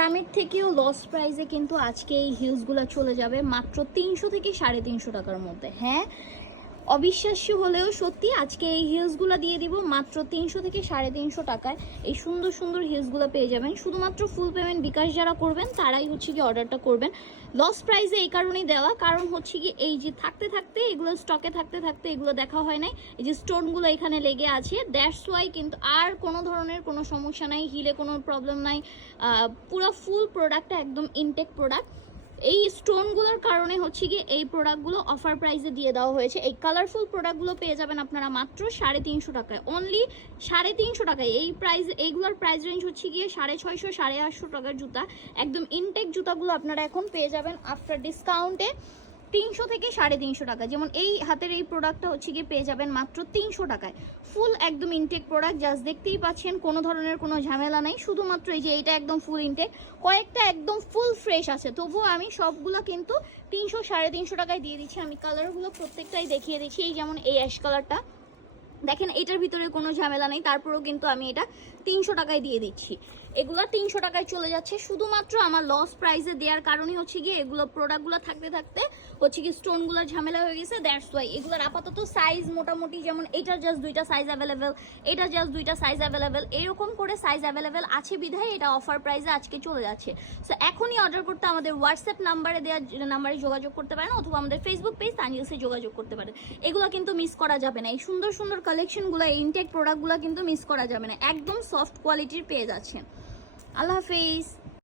দামের থেকেও লস প্রাইসে কিন্তু আজকে এই হিলসগুলো চলে যাবে মাত্র 300 থেকে 350 টাকার মধ্যে। হ্যাঁ, অবিশ্বাস্য হলেও সত্যি, আজকে এই হিলসগুলো দিয়ে দিব মাত্র 300 থেকে 350 টাকায়। এই সুন্দর সুন্দর হিলসগুলো পেয়ে যাবেন। শুধুমাত্র ফুল পেমেন্ট বিকাশ যারা করবেন তারাই হচ্ছে কি অর্ডারটা করবেন। লস প্রাইসে এই কারণেই দেওয়া, কারণ হচ্ছে কি এই যে থাকতে থাকতে এগুলো স্টকে থাকতে থাকতে এগুলো দেখা হয় নাই, এই যে স্টোনগুলো এখানে লেগে আছে, দ্যাটস ওয়াই। কিন্তু আর কোনো ধরনের কোনো সমস্যা নাই, হিলে কোনো প্রবলেম নাই, পুরো ফুল প্রোডাক্টটা একদম ইনটেক প্রোডাক্ট। এই স্টোনগুলোর কারণে হচ্ছে কি এই প্রোডাক্টগুলো অফার প্রাইসে দিয়ে দেওয়া হয়েছে। এই কালারফুল প্রোডাক্টগুলো পেয়ে যাবেন আপনারা মাত্র 350 টাকায়, অনলি 350 টাকায়। এই প্রাইস, এইগুলোর প্রাইস রেঞ্জ হচ্ছে গিয়ে 650 850 টাকার জুতা। একদম ইনটেক জুতাগুলো আপনারা এখন পেয়ে যাবেন আফটার ডিসকাউন্টে 300 থেকে 350 টাকা। যেমন এই হাতের এই প্রোডাক্টটা হচ্ছে গিয়ে পেয়ে যাবেন মাত্র 300 টাকায়। ফুল একদম ইনটেক প্রোডাক্ট, জাস্ট দেখতেই পাচ্ছেন কোনো ধরনের কোনো ঝামেলা নাই। শুধুমাত্র এই যে এইটা একদম ফুল ইনটেক, কয়েকটা একদম ফুল ফ্রেশ আছে, তবুও আমি সবগুলো কিন্তু 300 350 টাকায় দিয়ে দিচ্ছি। আমি কালারগুলো প্রত্যেকটাই দেখিয়ে দিচ্ছি। এই যেমন এই অ্যাশ কালারটা দেখেন, এটার ভিতরে কোনো ঝামেলা নেই, তারপরেও কিন্তু আমি এটা 300 টাকায় দিয়ে দিচ্ছি। এগুলো 300 টাকায় চলে যাচ্ছে শুধুমাত্র আমার লস প্রাইসে দেওয়ার কারণে হচ্ছে গিয়ে এগুলো প্রোডাক্টগুলো থাকতে থাকতে হচ্ছে কি স্টোনগুলোর ঝামেলা হয়ে গেছে, দ্যাটস ওয়াই। এগুলোর আপাতত সাইজ মোটামুটি, যেমন এটার জাস্ট 2টা সাইজ অ্যাভেলেবেল, এটা জাস্ট 2টা সাইজ অ্যাভেলেবেল, এরকম করে সাইজ অ্যাভেলেবেল আছে বিধায় এটা অফার প্রাইসে আজকে চলে যাচ্ছে। সো এখনই অর্ডার করতে আমাদের হোয়াটসঅ্যাপ নাম্বারে দেওয়া নাম্বারে যোগাযোগ করতে পারেন, অথবা আমাদের ফেসবুক পেজ তানিয়াসে যোগাযোগ করতে পারেন। এগুলো কিন্তু মিস করা যাবে না, এই সুন্দর সুন্দর কালেকশনগুলো, ইনটেক প্রোডাক্টগুলো কিন্তু মিস করা যাবে না। একদম সফট কোয়ালিটির পেয়ে যাচ্ছেন। আল্লাহ হাফেজ।